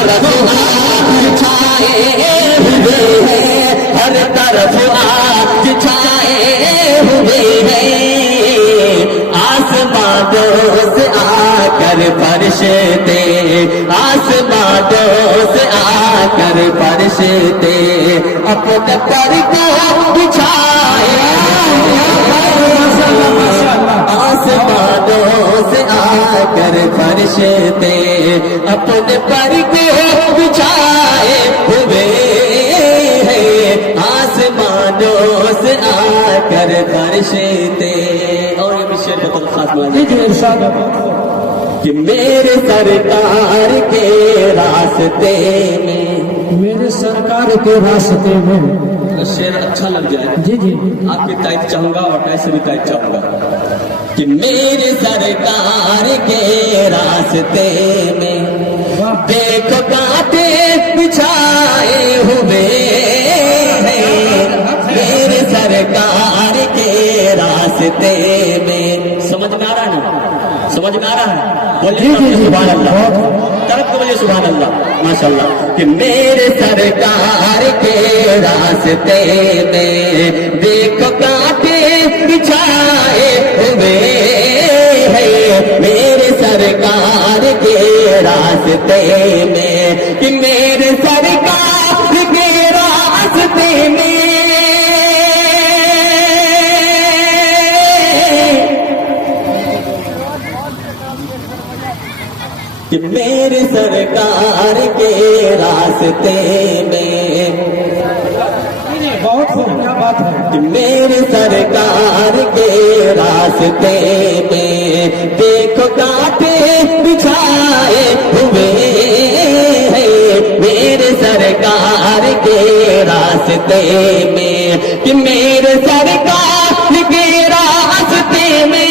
طرف آگ چھائے ہوئے ہیں، ہر طرف آگ چھائے ہوئے ہیں، آسمانوں سے آ کر فرشتے، آسمانوں سے آ کر فرشتے اپنے پر کو بچھائے، آسمانوں سے آ کر فرشتے اپنے پر کو بچھائے ہوئے ہیں، آسمانوں سے آ کر فرشتے۔ اور یہ بھی شعر بطور خاص کہ میرے سرکار کے راستے میں، میرے سرکار کے راستے میں، شعر اچھا لگ جائے جی جی آپ کی تائید چاہوں گا اور ایسے بھی تائید چاہوں گا کہ میرے سرکار کے راستے میں دیکھو کانٹے بچھائے ہوئے ہیں، میرے سرکار کے راستے میں۔ سمجھ میں آ رہا ہے نا؟ سمجھ میں آ رہا ہے؟ بولیے سبحان اللہ، طرف کو بولیے سبحان اللہ، ماشاء اللہ۔ کہ میرے سرکار کے راستے میں دیکھو کانٹے بچھائے ہوئے ہیں، میرے سرکار کے راستے میں، کہ میرے سرکار کے راستے میں کہ میرے سرکار کے راستے میں، بہت کیا بات ہے، کہ میرے سرکار کے راستے میں دیکھو کانٹے بچھائے ہوئے ہیں، میرے سرکار کے راستے میں، کہ میرے سرکار کے راستے میں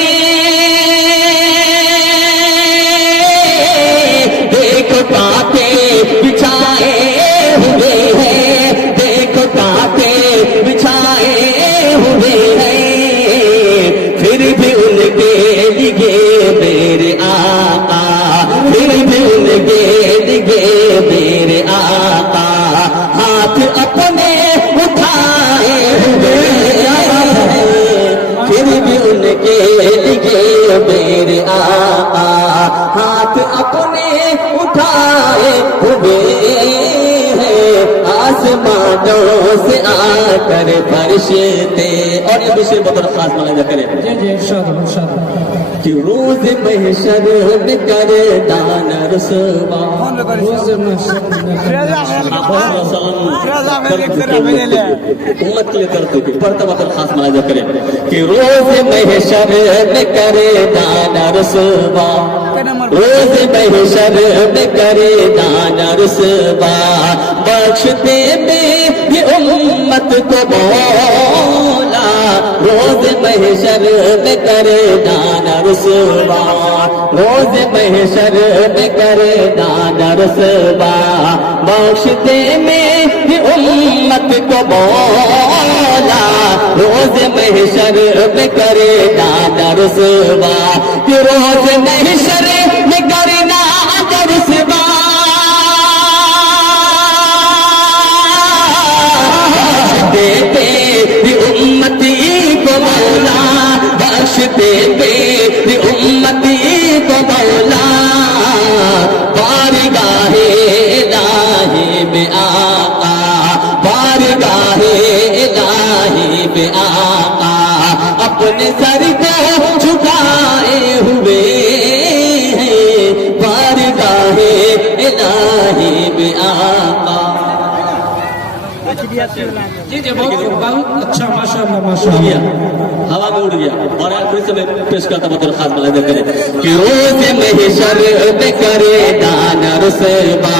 دیکھو کانٹے بچھائے ہوئے ہیں، دیکھو کانٹے بچھائے ہوئے ہیں، پھر بھی ان کے لیے میرے آقا، پھر بھی ان کے لیے میرے آقا ہاتھ اپنے اٹھائے ہوئے ہیں، پھر بھی ان کے لیے میرے آقا ہاتھ اپنے اٹھائے ہوئے ہیں، آسمانوں سے آ کر فرشتے۔ اور یہ دوسری بطور خاص ملاحظہ کریں جی جی ارشاد ارشاد کہ روز محشر میں کر دان رسوا، روز محشر امت کے لیے کرتے کہ پڑھتا وقت خاص ملاحظہ کریں کہ روز محشر میں کرے دانا رسوا، روز محشر میں کرے دانا رسوا، بخشتے میں بھی امت کو مولا، روز محشر میں کرے دانا رسوا، روز محشر میں کرے دانا رسوا، بخشتے میں بھی امت کو مولا، روز محشر میں کرے دانا رسوا، کہ روز محشر میں کرے دانا رسوا، بخشتے بھی امتی کو مولا، بخشتے بھی امتی کو مولا، بارگاہ الہی میں آقا، بارگاہ الہی میں آقا اپنے سر کو جھکائے ہوئے ہیں، بارگاہ الہی میں آقا۔ جی جی بہت اچھا ماشاء اللہ ماشاء اڑ گیا، اللہ، ہوا میں اڑ گیا۔ اور پھر سے میں پیش کرتا ہوں خاص ملاحظہ کریں کہ روز محشر میں کرے دانا رسوا،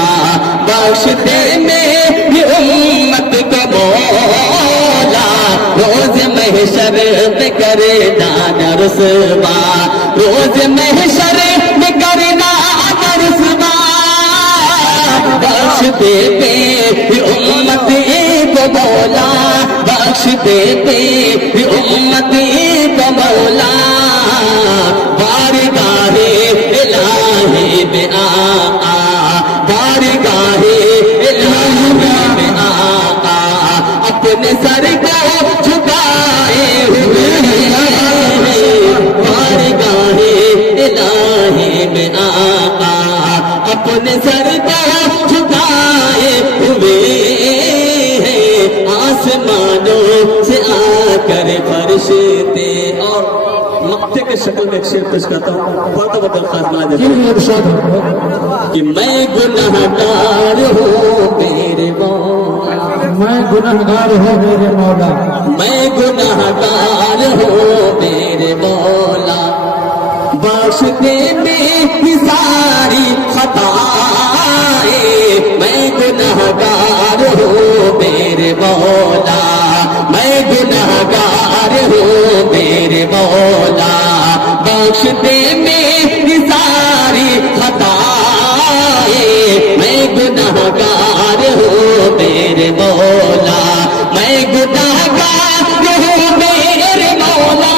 بخشتے میں بھی امت کو مولا، روز محشر میں کرے دانا رسوا، روز محشر میں کرے دانا رسوا، بخشتے بھی امت کو مولا، بخشتے بھی امت کو مولا، بارگاہ الہی میں آقا، بارگاہ اپنے سر کو جھکائے ہوئے بارگاہ الہی میں آقا اپنے سر کو جھکائے ہوئے آسمانوں سے آ کر فرشتے اور مقطع کے شکل میں ایک شعر پیش کرتا ہوں بہت بہت الفاظ بنا دیتا ہوں کہ میں گنہگار ہوں میرے مولا میں گنہگار ہوں میرے مولا میں گنہگار ہوں میرے مولا بخش دے میری ساری خطائیں میں گنہگار ہوں میرے مولا میں گنہگار ہوں میرے مولا بخش دے میری ساری خطائیں میں گنہگار ہوں میرے مولا میں گنہگار ہوں میرے مولا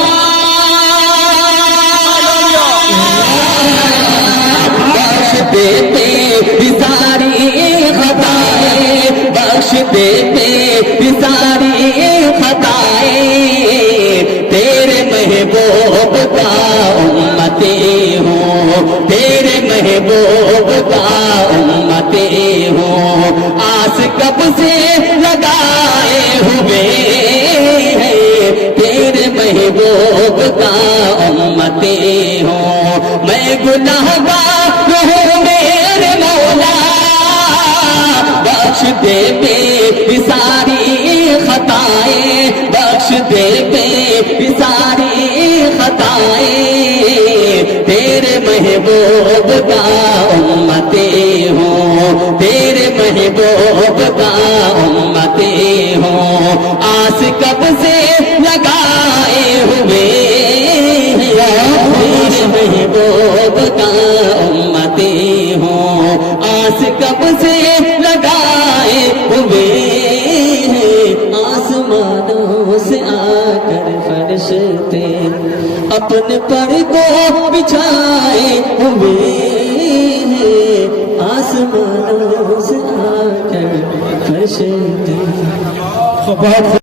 بخش دے میری ساری خطائیں بخش دے میری ساری خطائیں تیرے محبوب کا امتی ہوں تیرے محبوب کا امتی ہوں آس کب سے لگائے ہوئے تیرے محبوب کا امتی ہوں میں گنہگار ہوں میرے مولا بخش دے میری ساری خطائیں بخش دے میری ساری خطائیں تیرے محبوب کا امتی ہوں تیرے محبوب کا امتی ہوں آس کب سے لگائے ہوئے تیرے محبوب کا امتی ہوں آس کب سے لگائے ہوئے آسمانوں سے آ کر فرشتے اپنے پر کو بچھائے ہوئے آسمانوں سے آ کر فرشتے